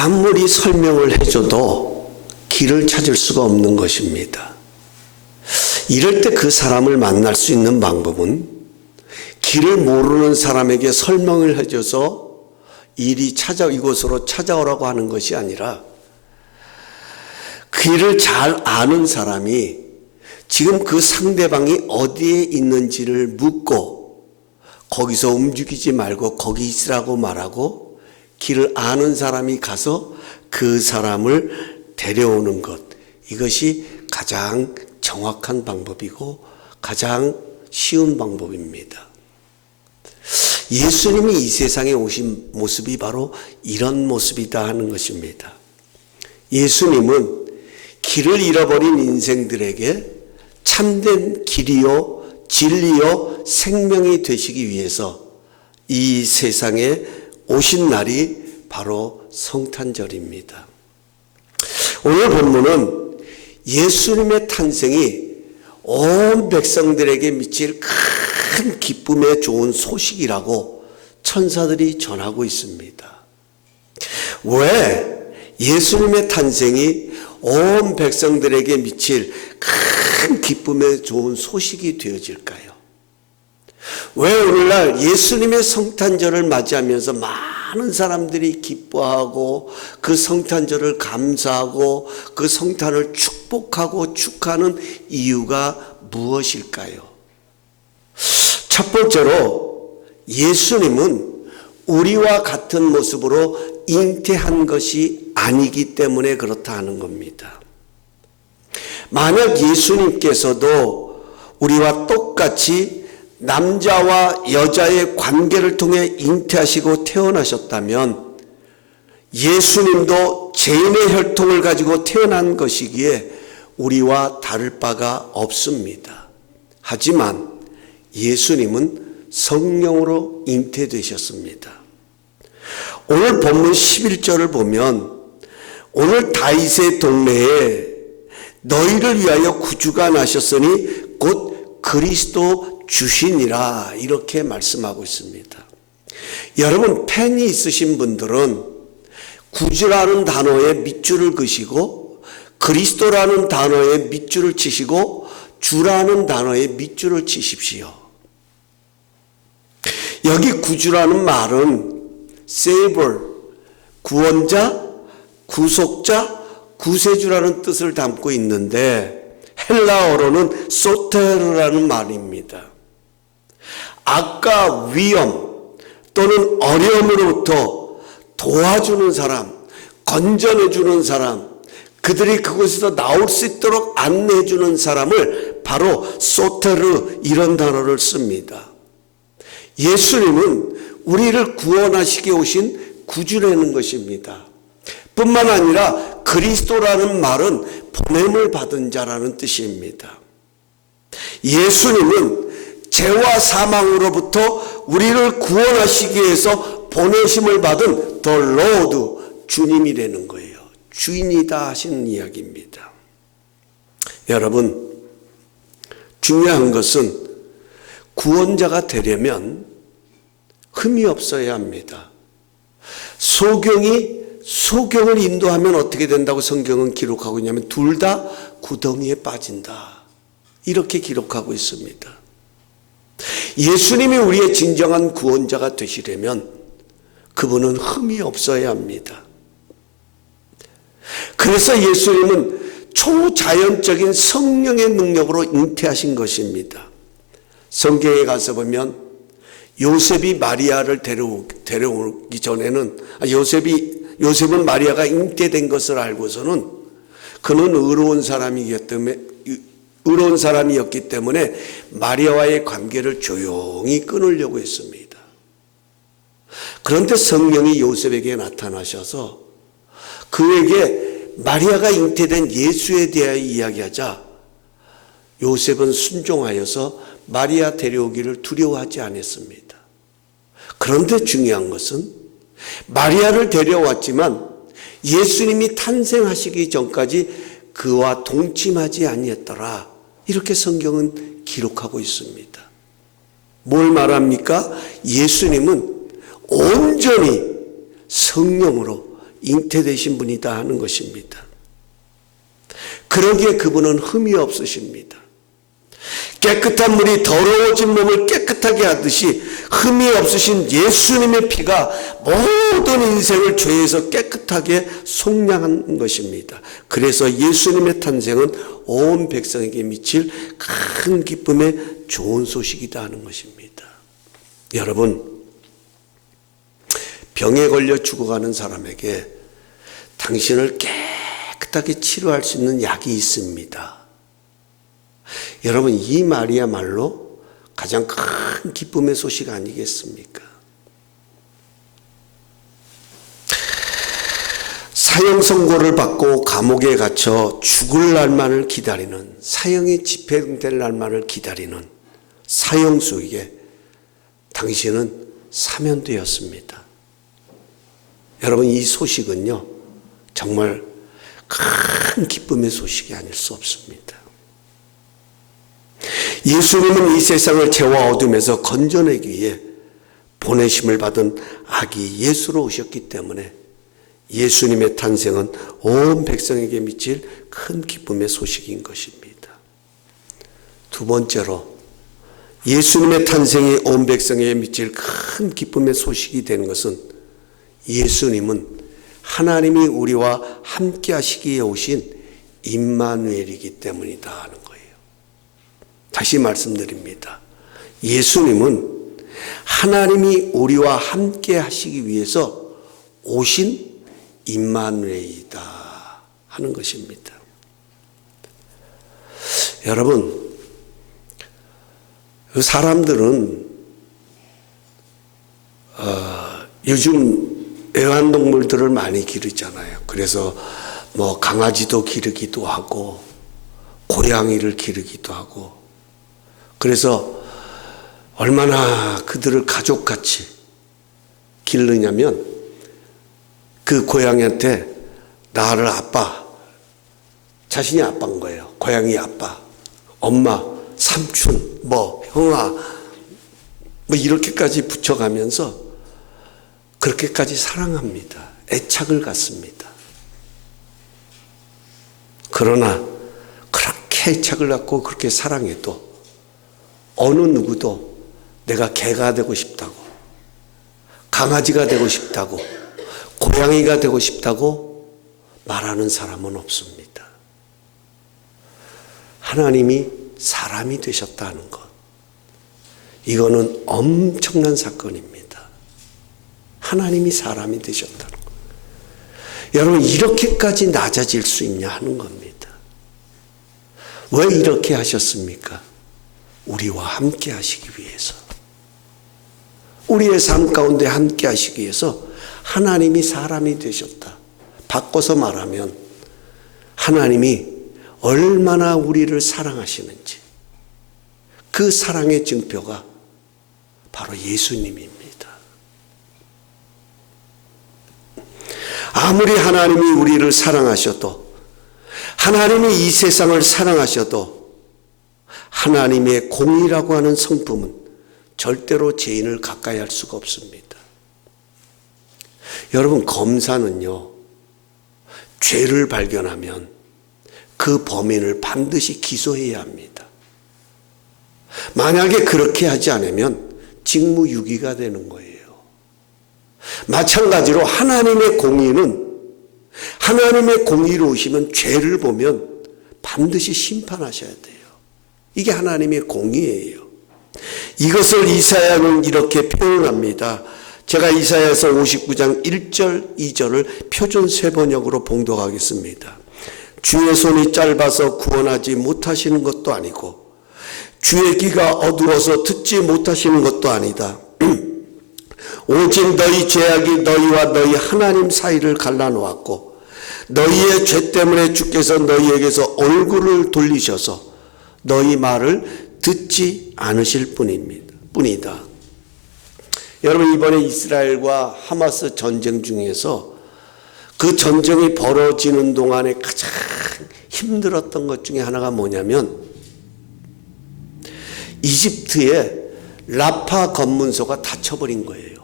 아무리 설명을 해줘도 길을 찾을 수가 없는 것입니다. 이럴 때 그 사람을 만날 수 있는 방법은 길을 모르는 사람에게 설명을 해줘서 이곳으로 찾아오라고 하는 것이 아니라 길을 잘 아는 사람이 지금 그 상대방이 어디에 있는지를 묻고 거기서 움직이지 말고 거기 있으라고 말하고 길을 아는 사람이 가서 그 사람을 데려오는 것, 이것이 가장 정확한 방법이고 가장 쉬운 방법입니다. 예수님이 이 세상에 오신 모습이 바로 이런 모습이다 하는 것입니다. 예수님은 길을 잃어버린 인생들에게 참된 길이요 진리요 생명이 되시기 위해서 이 세상에 오신 날이 바로 성탄절입니다. 오늘 본문은 예수님의 탄생이 온 백성들에게 미칠 큰 기쁨의 좋은 소식이라고 천사들이 전하고 있습니다. 왜 예수님의 탄생이 온 백성들에게 미칠 큰 기쁨의 좋은 소식이 되어질까요? 왜 오늘날 예수님의 성탄절을 맞이하면서 많은 사람들이 기뻐하고 그 성탄절을 감사하고 그 성탄을 축복하고 축하하는 이유가 무엇일까요? 첫 번째로 예수님은 우리와 같은 모습으로 잉태한 것이 아니기 때문에 그렇다 하는 겁니다. 만약 예수님께서도 우리와 똑같이 남자와 여자의 관계를 통해 잉태하시고 태어나셨다면 예수님도 죄인의 혈통을 가지고 태어난 것이기에 우리와 다를 바가 없습니다. 하지만 예수님은 성령으로 잉태되셨습니다. 오늘 본문 11절을 보면 오늘 다윗의 동네에 너희를 위하여 구주가 나셨으니 곧 그리스도 주시니라 이렇게 말씀하고 있습니다. 여러분 펜이 있으신 분들은 구주라는 단어에 밑줄을 그시고 그리스도라는 단어에 밑줄을 치시고 주라는 단어에 밑줄을 치십시오. 여기 구주라는 말은 Savior, 구원자, 구속자, 구세주라는 뜻을 담고 있는데 헬라어로는 소테르라는 말입니다. 악과 위험 또는 어려움으로부터 도와주는 사람, 건져내주는 사람, 그들이 그곳에서 나올 수 있도록 안내해주는 사람을 바로 소테르 이런 단어를 씁니다. 예수님은 우리를 구원하시기 오신 구주라는 것입니다. 뿐만 아니라 그리스도라는 말은 보냄을 받은 자라는 뜻입니다. 예수님은 죄와 사망으로부터 우리를 구원하시기 위해서 보내심을 받은 The Lord, 주님이라는 거예요. 주인이다 하시는 이야기입니다. 여러분, 중요한 것은 구원자가 되려면 흠이 없어야 합니다. 소경을 인도하면 어떻게 된다고 성경은 기록하고 있냐면 둘 다 구덩이에 빠진다. 이렇게 기록하고 있습니다. 예수님이 우리의 진정한 구원자가 되시려면 그분은 흠이 없어야 합니다. 그래서 예수님은 초자연적인 성령의 능력으로 잉태하신 것입니다. 성경에 가서 보면 요셉이 마리아를 데려오기 전에는 요셉은 마리아가 잉태된 것을 알고서는 그는 의로운 사람이었기 때문에 마리아와의 관계를 조용히 끊으려고 했습니다. 그런데 성령이 요셉에게 나타나셔서 그에게 마리아가 잉태된 예수에 대하여 이야기하자 요셉은 순종하여서 마리아 데려오기를 두려워하지 않았습니다. 그런데 중요한 것은 마리아를 데려왔지만 예수님이 탄생하시기 전까지 그와 동침하지 아니했더라. 이렇게 성경은 기록하고 있습니다. 뭘 말합니까? 예수님은 온전히 성령으로 잉태되신 분이다 하는 것입니다. 그러기에 그분은 흠이 없으십니다. 깨끗한 물이 더러워진 몸을 깨끗하게 하듯이 흠이 없으신 예수님의 피가 모든 인생을 죄에서 깨끗하게 속량한 것입니다. 그래서 예수님의 탄생은 온 백성에게 미칠 큰 기쁨의 좋은 소식이다 하는 것입니다. 여러분, 병에 걸려 죽어가는 사람에게 당신을 깨끗하게 치료할 수 있는 약이 있습니다. 여러분, 이 말이야말로 가장 큰 기쁨의 소식 아니겠습니까? 사형 선고를 받고 감옥에 갇혀 죽을 날만을 기다리는, 사형이 집행될 날만을 기다리는 사형수에게 당신은 사면되었습니다. 여러분, 이 소식은요, 정말 큰 기쁨의 소식이 아닐 수 없습니다. 예수님은 이 세상을 죄와 어둠에서 건져내기 위해 보내심을 받은 아기 예수로 오셨기 때문에 예수님의 탄생은 온 백성에게 미칠 큰 기쁨의 소식인 것입니다. 두 번째로, 예수님의 탄생이 온 백성에게 미칠 큰 기쁨의 소식이 되는 것은 예수님은 하나님이 우리와 함께 하시기에 오신 임마누엘이기 때문이다 하는 거예요. 다시 말씀드립니다. 예수님은 하나님이 우리와 함께 하시기 위해서 오신 임마누엘이다 하는 것입니다. 여러분, 사람들은 요즘 애완동물들을 많이 기르잖아요. 그래서 뭐 강아지도 기르기도 하고 고양이를 기르기도 하고, 그래서 얼마나 그들을 가족같이 기르냐면 그 고양이한테 나를 아빠, 자신이 아빠인 거예요. 고양이 아빠, 엄마, 삼촌, 뭐 형아, 뭐 이렇게까지 붙여가면서 그렇게까지 사랑합니다. 애착을 갖습니다. 그러나 그렇게 애착을 갖고 그렇게 사랑해도 어느 누구도 내가 개가 되고 싶다고, 강아지가 되고 싶다고, 고양이가 되고 싶다고 말하는 사람은 없습니다. 하나님이 사람이 되셨다는 것, 이거는 엄청난 사건입니다. 하나님이 사람이 되셨다는 것. 여러분, 이렇게까지 낮아질 수 있냐 하는 겁니다. 왜 이렇게 하셨습니까? 우리와 함께 하시기 위해서, 우리의 삶 가운데 함께 하시기 위해서 하나님이 사람이 되셨다. 바꿔서 말하면 하나님이 얼마나 우리를 사랑하시는지, 그 사랑의 증표가 바로 예수님입니다. 아무리 하나님이 우리를 사랑하셔도, 하나님이 이 세상을 사랑하셔도 하나님의 공의라고 하는 성품은 절대로 죄인을 가까이 할 수가 없습니다. 여러분, 검사는요, 죄를 발견하면 그 범인을 반드시 기소해야 합니다. 만약에 그렇게 하지 않으면 직무유기가 되는 거예요. 마찬가지로 하나님의 공의는, 하나님의 공의로우시면 죄를 보면 반드시 심판하셔야 돼요. 이게 하나님의 공의예요. 이것을 이사야는 이렇게 표현합니다. 제가 이사야서 59장 1절 2절을 표준 세번역으로 봉독하겠습니다. 주의 손이 짧아서 구원하지 못하시는 것도 아니고 주의 귀가 어두워서 듣지 못하시는 것도 아니다. 오직 너희 죄악이 너희와 너희 하나님 사이를 갈라놓았고 너희의 죄 때문에 주께서 너희에게서 얼굴을 돌리셔서 너희 말을 듣지 않으실 뿐이다. 여러분, 이번에 이스라엘과 하마스 전쟁 중에서 그 전쟁이 벌어지는 동안에 가장 힘들었던 것 중에 하나가 뭐냐면 이집트의 라파 검문소가 닫혀버린 거예요.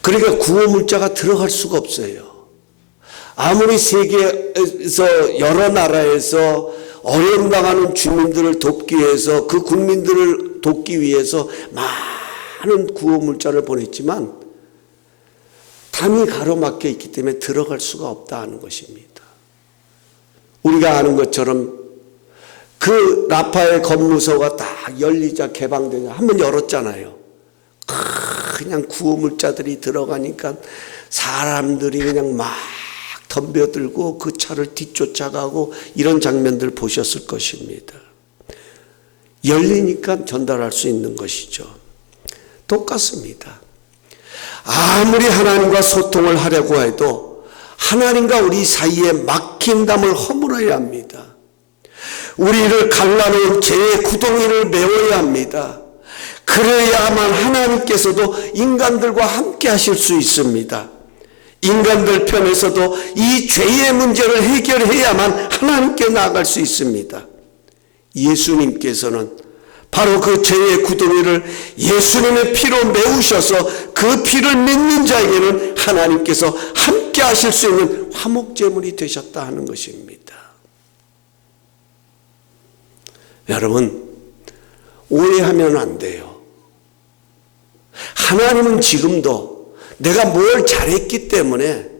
그러니까 구호 문자가 들어갈 수가 없어요. 아무리 세계에서 여러 나라에서 어려움 당하는 주민들을 돕기 위해서, 그 국민들을 돕기 위해서 많은 구호 문자를 보냈지만 담이 가로막혀 있기 때문에 들어갈 수가 없다 하는 것입니다. 우리가 아는 것처럼 그 라파엘 검무소가 딱 열리자, 개방되자 한번 열었잖아요. 그냥 구호 물자들이 들어가니까 사람들이 그냥 막 덤벼들고 그 차를 뒤쫓아가고 이런 장면들 보셨을 것입니다. 열리니까 전달할 수 있는 것이죠. 똑같습니다. 아무리 하나님과 소통을 하려고 해도 하나님과 우리 사이에 막힌 담을 허물어야 합니다. 우리를 갈라놓은 죄의 구덩이를 메워야 합니다. 그래야만 하나님께서도 인간들과 함께 하실 수 있습니다. 인간들 편에서도 이 죄의 문제를 해결해야만 하나님께 나아갈 수 있습니다. 예수님께서는 바로 그 죄의 구덩이를 예수님의 피로 메우셔서 그 피를 믿는 자에게는 하나님께서 함께 하실 수 있는 화목제물이 되셨다 하는 것입니다. 여러분, 오해하면 안 돼요. 하나님은 지금도 내가 뭘 잘했기 때문에,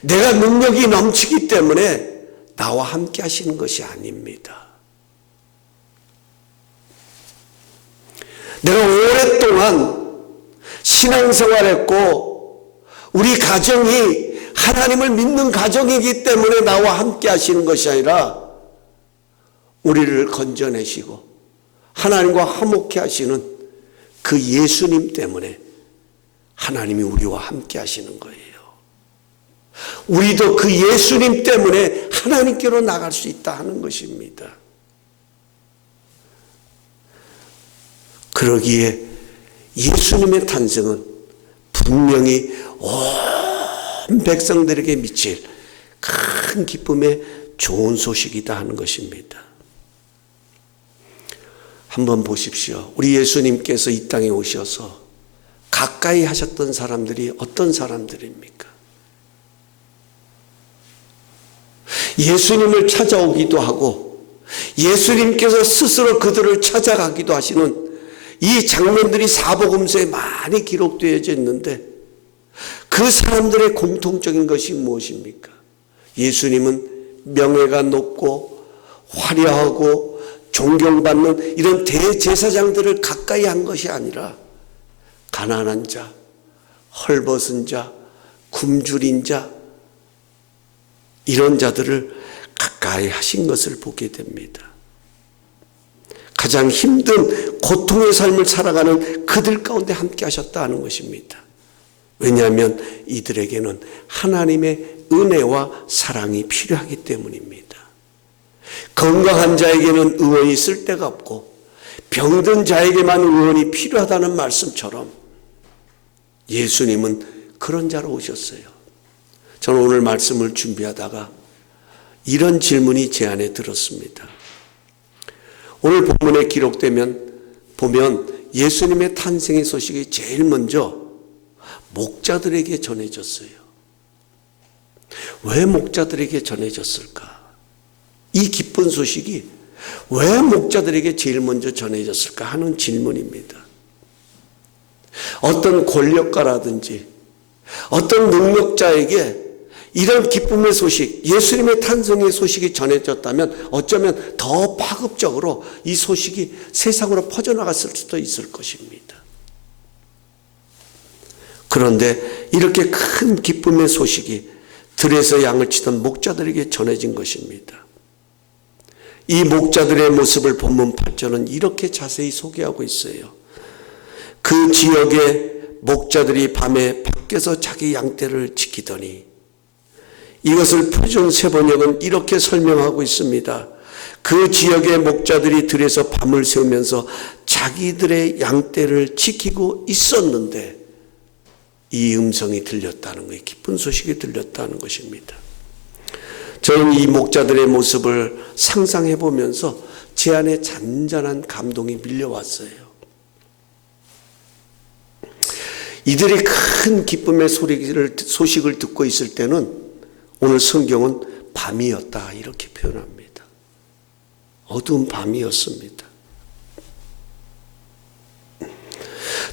내가 능력이 넘치기 때문에 나와 함께 하시는 것이 아닙니다. 내가 오랫동안 신앙생활했고 우리 가정이 하나님을 믿는 가정이기 때문에 나와 함께 하시는 것이 아니라 우리를 건져내시고 하나님과 화목케 하시는 그 예수님 때문에 하나님이 우리와 함께 하시는 거예요. 우리도 그 예수님 때문에 하나님께로 나갈 수 있다 하는 것입니다. 그러기에 예수님의 탄생은 분명히 온 백성들에게 미칠 큰 기쁨의 좋은 소식이다 하는 것입니다. 한번 보십시오. 우리 예수님께서 이 땅에 오셔서 가까이 하셨던 사람들이 어떤 사람들입니까? 예수님을 찾아오기도 하고 예수님께서 스스로 그들을 찾아가기도 하시는 이 장면들이 사복음서에 많이 기록되어져 있는데, 그 사람들의 공통적인 것이 무엇입니까? 예수님은 명예가 높고 화려하고 존경받는 이런 대제사장들을 가까이 한 것이 아니라 가난한 자, 헐벗은 자, 굶주린 자, 이런 자들을 가까이 하신 것을 보게 됩니다. 가장 힘든 고통의 삶을 살아가는 그들 가운데 함께 하셨다 하는 것입니다. 왜냐하면 이들에게는 하나님의 은혜와 사랑이 필요하기 때문입니다. 건강한 자에게는 의원이 쓸 데가 없고 병든 자에게만 의원이 필요하다는 말씀처럼 예수님은 그런 자로 오셨어요. 저는 오늘 말씀을 준비하다가 이런 질문이 제 안에 들었습니다. 오늘 본문에 보면 예수님의 탄생의 소식이 제일 먼저 목자들에게 전해졌어요. 왜 목자들에게 전해졌을까? 이 기쁜 소식이 왜 목자들에게 제일 먼저 전해졌을까 하는 질문입니다. 어떤 권력가라든지 어떤 능력자에게 이런 기쁨의 소식, 예수님의 탄생의 소식이 전해졌다면 어쩌면 더 파급적으로 이 소식이 세상으로 퍼져나갔을 수도 있을 것입니다. 그런데 이렇게 큰 기쁨의 소식이 들에서 양을 치던 목자들에게 전해진 것입니다. 이 목자들의 모습을 본문 8절은 이렇게 자세히 소개하고 있어요. 그 지역의 목자들이 밤에 밖에서 자기 양떼를 지키더니, 이것을 표준 세번역은 이렇게 설명하고 있습니다. 그 지역의 목자들이 들에서 밤을 새우면서 자기들의 양떼를 지키고 있었는데 이 음성이 들렸다는 거예요. 기쁜 소식이 들렸다는 것입니다. 저는 이 목자들의 모습을 상상해 보면서 제 안에 잔잔한 감동이 밀려왔어요. 이들이 큰 기쁨의 소식을 듣고 있을 때는 오늘 성경은 밤이었다 이렇게 표현합니다. 어두운 밤이었습니다.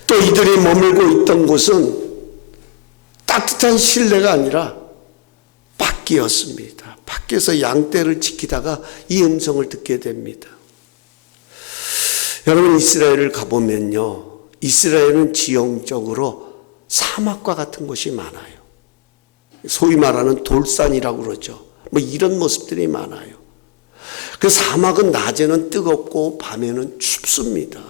또 이들이 머물고 있던 곳은 따뜻한 실내가 아니라 밖이었습니다. 밖에서 양떼를 지키다가 이 음성을 듣게 됩니다. 여러분, 이스라엘을 가보면요, 이스라엘은 지형적으로 사막과 같은 곳이 많아요. 소위 말하는 돌산이라고 그러죠. 뭐 이런 모습들이 많아요. 그 사막은 낮에는 뜨겁고 밤에는 춥습니다.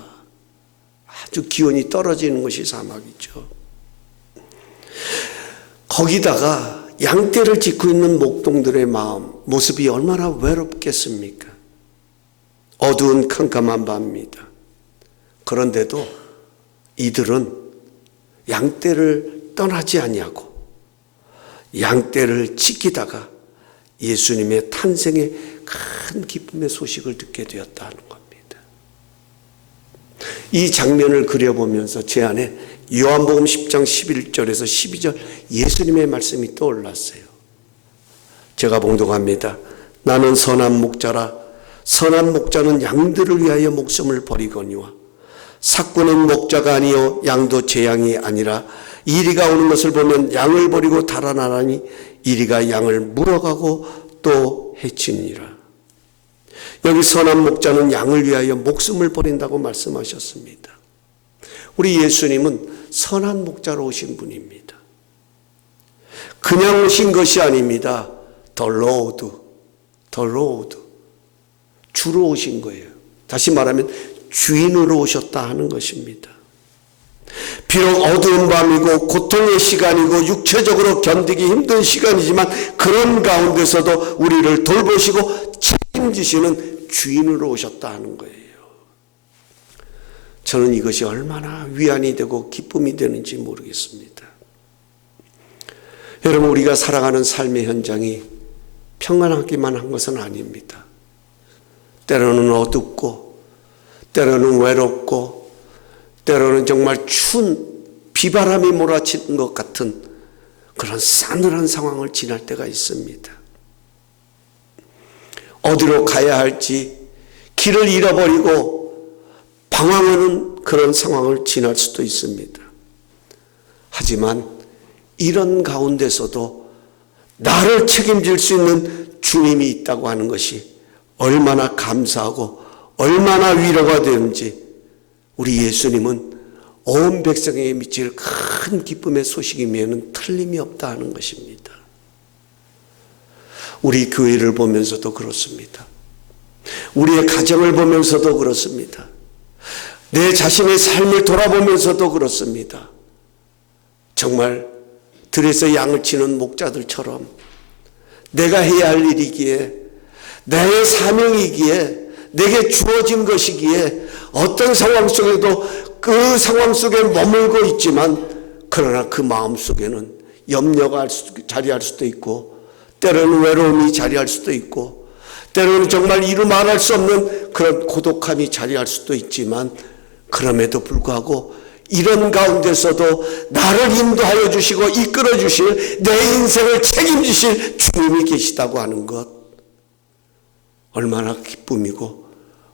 아주 기온이 떨어지는 것이 사막이죠. 거기다가 양떼를 짓고 있는 목동들의 모습이 얼마나 외롭겠습니까? 어두운 캄캄한 밤입니다. 그런데도 이들은 양떼를 떠나지 아니하고 양떼를 지키다가 예수님의 탄생의 큰 기쁨의 소식을 듣게 되었다는 겁니다. 이 장면을 그려보면서 제 안에 요한복음 10장 11절에서 12절 예수님의 말씀이 떠올랐어요. 제가 봉독합니다. 나는 선한 목자라. 선한 목자는 양들을 위하여 목숨을 버리거니와 삭구는 목자가 아니요 양도 제 양이 아니라 이리가 오는 것을 보면 양을 버리고 달아나라니 이리가 양을 물어가고 또 해치니라. 여기 선한 목자는 양을 위하여 목숨을 버린다고 말씀하셨습니다. 우리 예수님은 선한 목자로 오신 분입니다. 그냥 오신 것이 아닙니다. The Lord, 주로 오신 거예요. 다시 말하면 주인으로 오셨다 하는 것입니다. 비록 어두운 밤이고 고통의 시간이고 육체적으로 견디기 힘든 시간이지만 그런 가운데서도 우리를 돌보시고 책임지시는 주인으로 오셨다 하는 거예요. 저는 이것이 얼마나 위안이 되고 기쁨이 되는지 모르겠습니다. 여러분, 우리가 살아가는 삶의 현장이 평안하기만 한 것은 아닙니다. 때로는 어둡고 때로는 외롭고 때로는 정말 추운 비바람이 몰아치는 것 같은 그런 싸늘한 상황을 지날 때가 있습니다. 어디로 가야 할지 길을 잃어버리고 방황하는 그런 상황을 지날 수도 있습니다. 하지만 이런 가운데서도 나를 책임질 수 있는 주님이 있다고 하는 것이 얼마나 감사하고 얼마나 위로가 되는지 우리 예수님은 온 백성에게 미칠 큰 기쁨의 소식이면 틀림이 없다 하는 것입니다. 우리 교회를 보면서도 그렇습니다. 우리의 가정을 보면서도 그렇습니다. 내 자신의 삶을 돌아보면서도 그렇습니다. 정말 들에서 양을 치는 목자들처럼 내가 해야 할 일이기에 나의 사명이기에 내게 주어진 것이기에 어떤 상황 속에도 그 상황 속에 머물고 있지만 그러나 그 마음 속에는 염려가 자리할 수도 있고 때로는 외로움이 자리할 수도 있고 때로는 정말 이루 말할 수 없는 그런 고독함이 자리할 수도 있지만 그럼에도 불구하고 이런 가운데서도 나를 인도하여 주시고 이끌어 주실 내 인생을 책임지실 주님이 계시다고 하는 것 얼마나 기쁨이고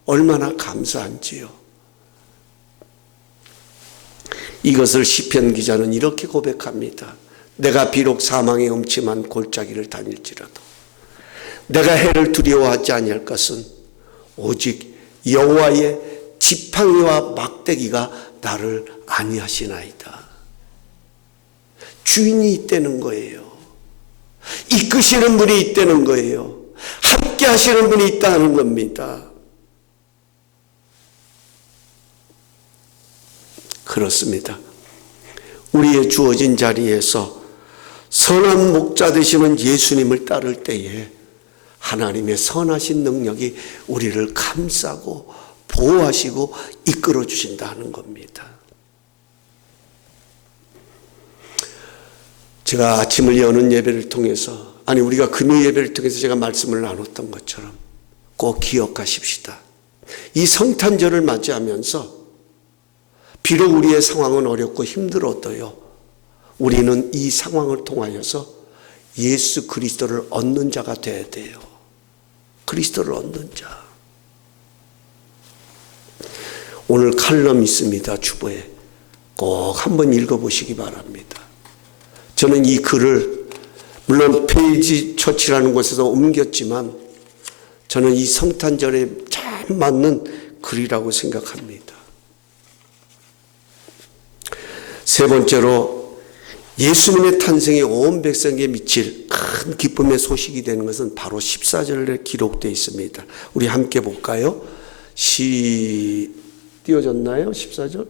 얼마나 감사한지요. 이것을 시편 기자는 이렇게 고백합니다. 내가 비록 사망의 음침한 골짜기를 다닐지라도 내가 해를 두려워하지 아니할 것은 오직 여호와의 지팡이와 막대기가 나를 안위하시나이다. 주인이 있다는 거예요. 이끄시는 분이 있다는 거예요. 함께 하시는 분이 있다는 겁니다. 그렇습니다. 우리의 주어진 자리에서 선한 목자 되시는 예수님을 따를 때에 하나님의 선하신 능력이 우리를 감싸고 보호하시고 이끌어 주신다는 겁니다. 제가 아침을 여는 예배를 통해서 우리가 금요 예배를 통해서 제가 말씀을 나눴던 것처럼 꼭 기억하십시다. 이 성탄절을 맞이하면서 비록 우리의 상황은 어렵고 힘들어도요, 우리는 이 상황을 통하여서 예수 그리스도를 얻는 자가 되어야 돼요. 그리스도를 얻는 자. 오늘 칼럼 있습니다. 주보에 꼭 한번 읽어보시기 바랍니다. 저는 이 글을 물론 페이지 처치라는 곳에서 옮겼지만 저는 이 성탄절에 참 맞는 글이라고 생각합니다. 세 번째로 예수님의 탄생이 온 백성에게 미칠 큰 기쁨의 소식이 되는 것은 바로 14절에 기록되어 있습니다. 우리 함께 볼까요? 띄워졌나요? 14절?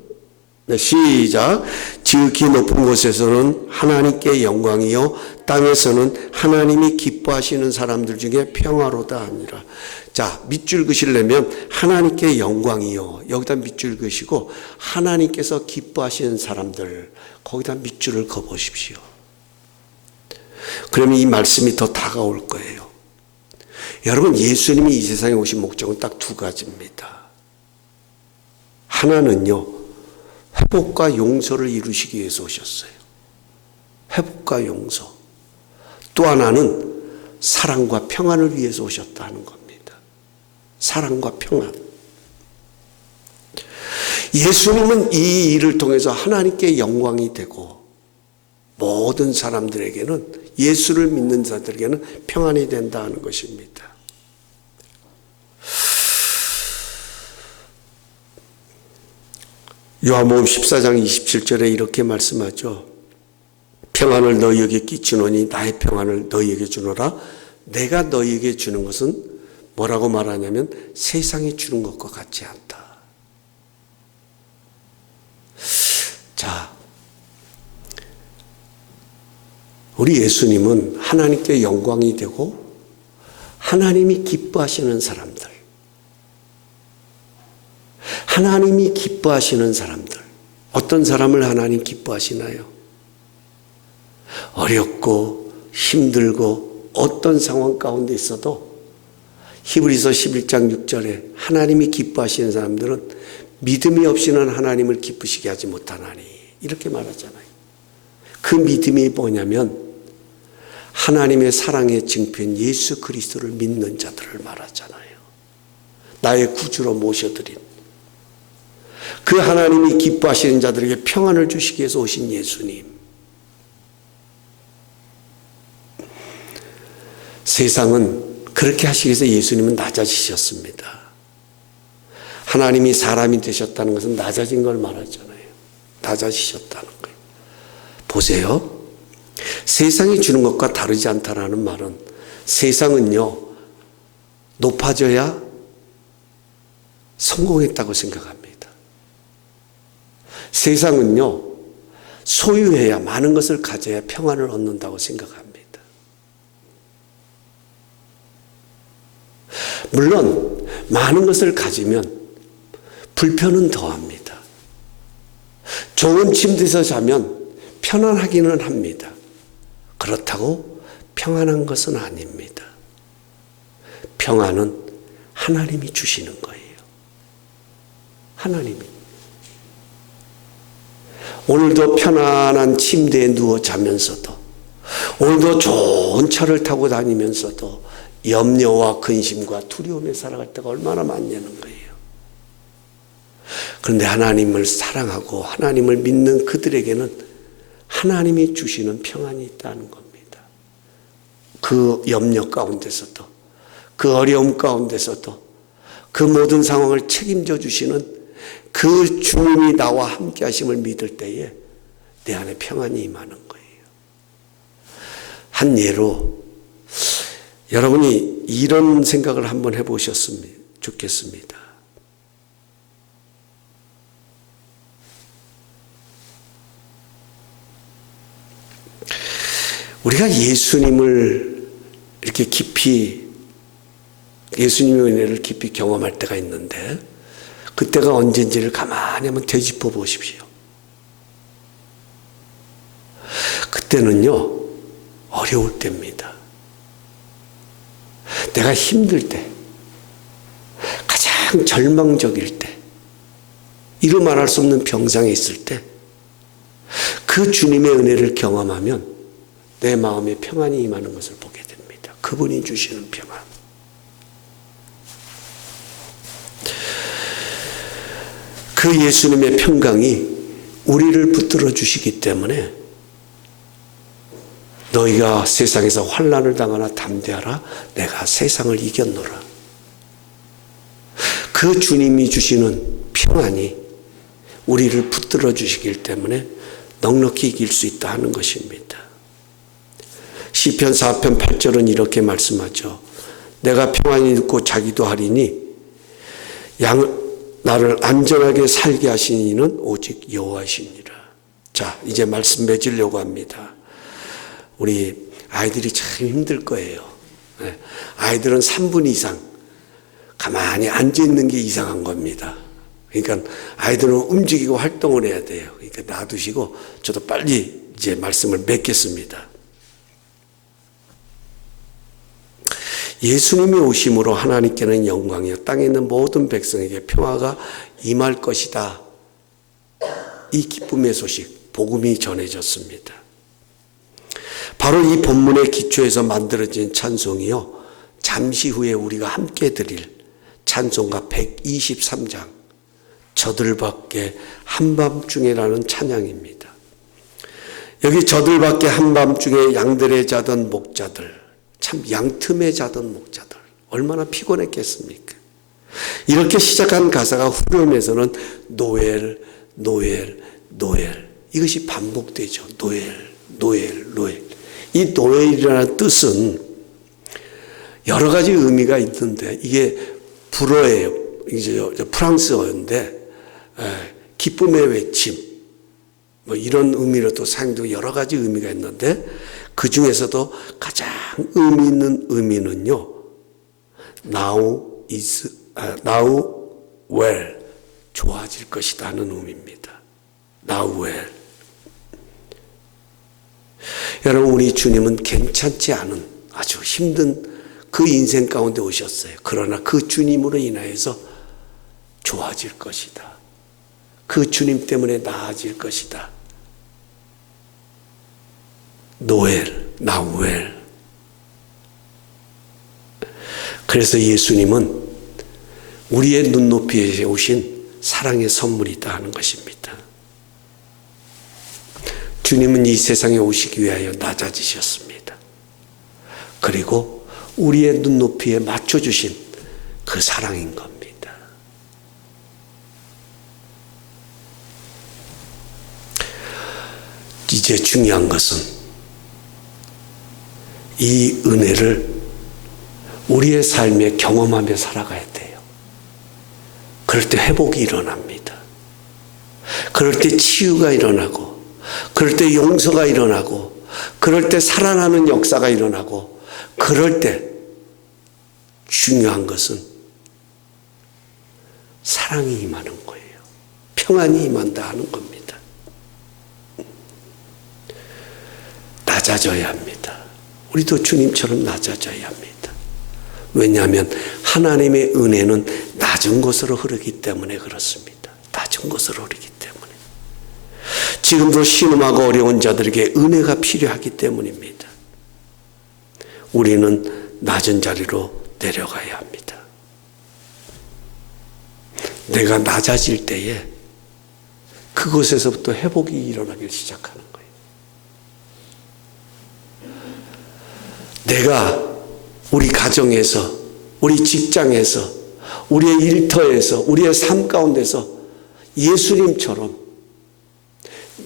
네, 시작. 지극히 높은 곳에서는 하나님께 영광이요 땅에서는 하나님이 기뻐하시는 사람들 중에 평화로다 하니라. 자, 밑줄 그시려면 하나님께 영광이요, 여기다 밑줄 그시고 하나님께서 기뻐하시는 사람들, 거기다 밑줄을 그어보십시오. 그러면 이 말씀이 더 다가올 거예요. 여러분, 예수님이 이 세상에 오신 목적은 딱 두 가지입니다. 하나는요, 회복과 용서를 이루시기 위해서 오셨어요. 회복과 용서. 또 하나는 사랑과 평안을 위해서 오셨다 하는 겁니다. 사랑과 평안. 예수님은 이 일을 통해서 하나님께 영광이 되고 모든 사람들에게는, 예수를 믿는 자들에게는 평안이 된다 하는 것입니다. 요한복음 14장 27절에 이렇게 말씀하죠. 평안을 너희에게 끼치노니 나의 평안을 너희에게 주노라. 내가 너희에게 주는 것은 뭐라고 말하냐면 세상이 주는 것과 같지 않다. 자, 우리 예수님은 하나님께 영광이 되고 하나님이 기뻐하시는 사람들, 하나님이 기뻐하시는 사람들, 어떤 사람을 하나님 기뻐하시나요? 어렵고 힘들고 어떤 상황 가운데 있어도 히브리서 11장 6절에 하나님이 기뻐하시는 사람들은 믿음이 없이는 하나님을 기쁘시게 하지 못하나니, 이렇게 말하잖아요. 그 믿음이 뭐냐면 하나님의 사랑의 증표인 예수 그리스도를 믿는 자들을 말하잖아요. 나의 구주로 모셔드린 그 하나님이 기뻐하시는 자들에게 평안을 주시기 위해서 오신 예수님. 세상은 그렇게 하시기 위해서 예수님은 낮아지셨습니다. 하나님이 사람이 되셨다는 것은 낮아진 걸 말하잖아요. 낮아지셨다는 거예요. 보세요. 세상이 주는 것과 다르지 않다라는 말은, 세상은요, 높아져야 성공했다고 생각합니다. 세상은요, 소유해야, 많은 것을 가져야 평안을 얻는다고 생각합니다. 물론 많은 것을 가지면 불편은 더합니다. 좋은 침대에서 자면 편안하기는 합니다. 그렇다고 평안한 것은 아닙니다. 평안은 하나님이 주시는 거예요. 하나님이. 오늘도 편안한 침대에 누워 자면서도, 오늘도 좋은 차를 타고 다니면서도 염려와 근심과 두려움에 살아갈 때가 얼마나 많냐는 거예요. 그런데 하나님을 사랑하고 하나님을 믿는 그들에게는 하나님이 주시는 평안이 있다는 겁니다. 그 염려 가운데서도, 그 어려움 가운데서도, 그 모든 상황을 책임져 주시는 그 주님이 나와 함께 하심을 믿을 때에 내 안에 평안이 임하는 거예요. 한 예로 여러분이 이런 생각을 한번 해보셨으면 좋겠습니다. 우리가 예수님을 이렇게 깊이, 예수님의 은혜를 깊이 경험할 때가 있는데, 그때가 언제인지를 가만히 한번 되짚어 보십시오. 그때는요, 어려울 때입니다. 내가 힘들 때, 가장 절망적일 때, 이루 말할 수 없는 병상에 있을 때 그 주님의 은혜를 경험하면 내 마음에 평안이 임하는 것을 보게 됩니다. 그분이 주시는 평안. 그 예수님의 평강이 우리를 붙들어 주시기 때문에 너희가 세상에서 환난을 당하나 담대하라. 내가 세상을 이겼노라. 그 주님이 주시는 평안이 우리를 붙들어 주시기 때문에 넉넉히 이길 수 있다 하는 것입니다. 시편 4편 8절은 이렇게 말씀하죠. 내가 평안히 있고 자기도 하리니 나를 안전하게 살게 하신 이는 오직 여호와이시니라. 자, 이제 말씀 맺으려고 합니다. 우리 아이들이 참 힘들 거예요. 아이들은 3분 이상 가만히 앉아 있는 게 이상한 겁니다. 그러니까 아이들은 움직이고 활동을 해야 돼요. 그러니까 놔두시고 저도 빨리 이제 말씀을 맺겠습니다. 예수님이 오심으로 하나님께는 영광이요 땅에 있는 모든 백성에게 평화가 임할 것이다. 이 기쁨의 소식, 복음이 전해졌습니다. 바로 이 본문의 기초에서 만들어진 찬송이요, 잠시 후에 우리가 함께 드릴 찬송가 123장 저들밖에 한밤중에라는 찬양입니다. 여기 저들밖에 한밤중에 양들에 자던 목자들, 참 양틈에 자던 목자들 얼마나 피곤했겠습니까? 이렇게 시작한 가사가 후렴에서는 노엘, 노엘, 노엘 이것이 반복되죠. 노엘, 노엘, 노엘. 이 노엘이라는 뜻은 여러 가지 의미가 있는데 이게 불어예요. 이제 프랑스어인데 기쁨의 외침 뭐 이런 의미로도 사용되고 여러 가지 의미가 있는데 그 중에서도 가장 의미 있는 의미는요, now well, 좋아질 것이다 하는 의미입니다. now well. 여러분, 우리 주님은 괜찮지 않은 아주 힘든 그 인생 가운데 오셨어요. 그러나 그 주님으로 인하여서 좋아질 것이다. 그 주님 때문에 나아질 것이다. 노엘, 나우엘. 그래서 예수님은 우리의 눈높이에 오신 사랑의 선물이다 하는 것입니다. 주님은 이 세상에 오시기 위하여 낮아지셨습니다. 그리고 우리의 눈높이에 맞춰주신 그 사랑인 겁니다. 이제 중요한 것은 이 은혜를 우리의 삶에 경험하며 살아가야 돼요. 그럴 때 회복이 일어납니다. 그럴 때 치유가 일어나고, 그럴 때 용서가 일어나고, 그럴 때 살아나는 역사가 일어나고, 그럴 때 중요한 것은 사랑이 임하는 거예요. 평안이 임한다 하는 겁니다. 낮아져야 합니다. 우리도 주님처럼 낮아져야 합니다. 왜냐하면 하나님의 은혜는 낮은 곳으로 흐르기 때문에 그렇습니다. 낮은 곳으로 흐르기 때문에. 지금도 신음하고 어려운 자들에게 은혜가 필요하기 때문입니다. 우리는 낮은 자리로 내려가야 합니다. 내가 낮아질 때에 그곳에서부터 회복이 일어나기 시작하는 거예요. 내가 우리 가정에서, 우리 직장에서, 우리의 일터에서, 우리의 삶 가운데서 예수님처럼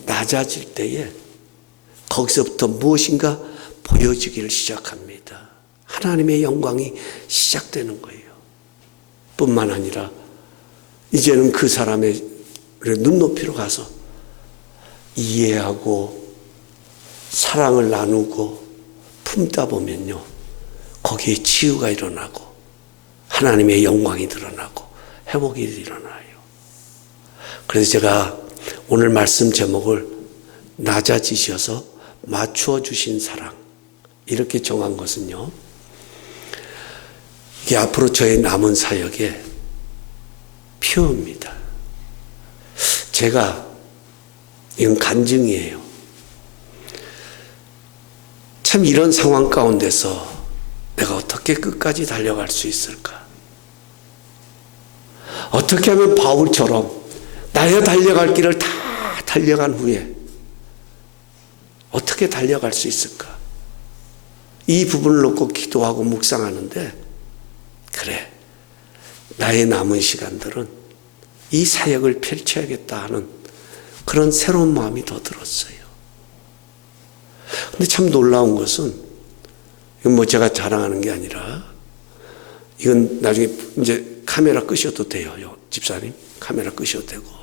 낮아질 때에 거기서부터 무엇인가 보여지기를 시작합니다. 하나님의 영광이 시작되는 거예요. 뿐만 아니라 이제는 그 사람의 눈높이로 가서 이해하고 사랑을 나누고 품다 보면요, 거기에 치유가 일어나고 하나님의 영광이 드러나고 회복이 일어나요. 그래서 제가 오늘 말씀 제목을 낮아지셔서 맞추어 주신 사랑 이렇게 정한 것은요, 이게 앞으로 저의 남은 사역의 표입니다. 이건 간증이에요. 참 이런 상황 가운데서 내가 어떻게 끝까지 달려갈 수 있을까? 어떻게 하면 바울처럼 나의 달려갈 길을 다 달려간 후에 어떻게 달려갈 수 있을까? 이 부분을 놓고 기도하고 묵상하는데, 그래, 나의 남은 시간들은 이 사역을 펼쳐야겠다 하는 그런 새로운 마음이 더 들었어요. 근데 참 놀라운 것은, 이건 뭐 제가 자랑하는 게 아니라, 이건 나중에 이제 카메라 끄셔도 돼요. 집사님, 카메라 끄셔도 되고.